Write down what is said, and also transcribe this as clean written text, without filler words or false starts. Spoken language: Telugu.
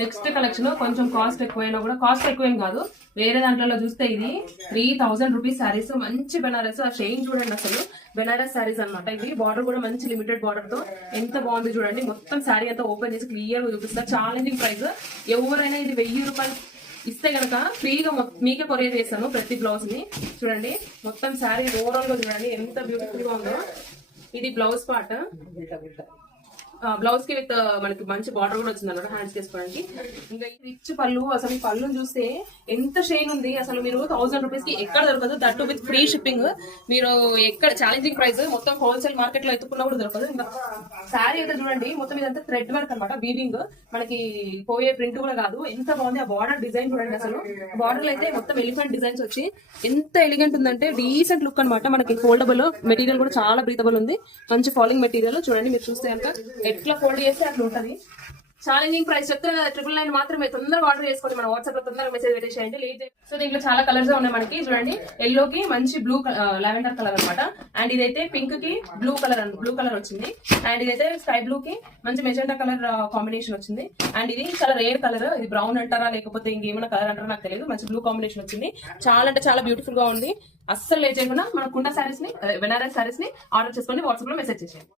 నెక్స్ట్ కలెక్షన్ కొంచెం కాస్ట్ ఎక్కువైనా కూడా, కాస్ట్ ఎక్కువేం కాదు, వేరే దాంట్లో చూస్తే ఇది 3000 రూపీస్ శారీస్. మంచి బెనారస్, ఆ షైన్ చూడండి, అసలు బెనారస్ శారీస్ అనమాట. ఇది బార్డర్ కూడా మంచి లిమిటెడ్ బార్డర్ తో ఎంత బాగుంది చూడండి. మొత్తం శారీ అంతా ఓపెన్ చేసి క్లియర్ గా చూపిస్తారు. Challenging price. ఎవరైనా ఇది 1000 రూపాయలు ఇస్తే గనక ఫ్రీగా మీకే కొరియర్ చేస్తాను ప్రతి బ్లౌజ్ ని. చూడండి మొత్తం శారీ ఓవరాల్ గా చూడండి ఎంత బ్యూటిఫుల్ గా ఉందో. ఇది బ్లౌజ్ పార్ట్. బ్లౌజ్ కి విత్ మనకి మంచి బార్డర్ కూడా వచ్చింది అనమాట హ్యాండ్స్ చేసుకోవడానికి. ఇంకా రిచ్ పళ్ళు, అసలు ఈ పళ్ళుని చూస్తే ఎంత షైన్ ఉంది. అసలు మీరు 1000 రూపీస్ కి ఎక్కడ దొరకదు, దట్టు విత్ ఫ్రీ షిప్పింగ్. మీరు ఎక్కడ ఛాలెంజింగ్ ప్రైస్, మొత్తం హోల్సేల్ మార్కెట్ లో ఎత్తుకున్నా కూడా దొరకదు. ఇంకా శారీ అయితే చూడండి మొత్తం ఇదంతా థ్రెడ్ వర్క్ అనమాట, వీవింగ్, మనకి పోయే ప్రింట్ కూడా కాదు. ఎంత బాగుంది ఆ బార్డర్ డిజైన్ చూడండి. అసలు బార్డర్ లో అయితే మొత్తం ఎలిఫెంట్ డిజైన్స్ వచ్చి ఎంత ఎలిగెంట్ ఉందంటే డీసెంట్ లుక్ అనమాట. మనకి ఫోల్డబుల్ మెటీరియల్ కూడా చాలా బ్రీతబుల్ ఉంది, మంచి ఫాలింగ్ మెటీరియల్. చూడండి మీరు చూస్తే కనుక ఎట్లా ఫోల్డ్ చేస్తే అట్లా ఉంటది. ఛాలెంజింగ్ ప్రైస్ చెప్తాను కదా, 999 మాత్రమే. తొందరగా ఆర్డర్ చేసుకోండి, మన వాట్సాప్ లో తొందరగా మెసేజ్ పెట్టేసేయండి. లేట్. సో దీంట్లో చాలా కలర్స్ ఉన్నాయి మనకి. చూడండి ఎల్లోకి మంచి బ్లూ లావెండర్ కలర్ అనమాట. అండ్ ఇదైతే పింక్ కి బ్లూ కలర్ వచ్చింది. అండ్ ఇదైతే స్కై బ్లూ కి మంచి మెజెంటా కలర్ కాంబినేషన్ వచ్చింది. అండ్ ఇది చాలా రేర్ కలర్. ఇది బ్రౌన్ అంటారా లేకపోతే ఇంకేమైనా కలర్ అంటారా నాకు తెలియదు. మంచి బ్లూ కాంబినేషన్ వచ్చింది. చాలా అంటే చాలా బ్యూటిఫుల్ గా ఉంది. అస్సలు లేట్ చేయకుండా మన కుండ శారీస్ ని, బెనారస్ శారీస్ ని ఆర్డర్ చేసుకోండి. వాట్సాప్ లో మెసేజ్ చేసేయండి.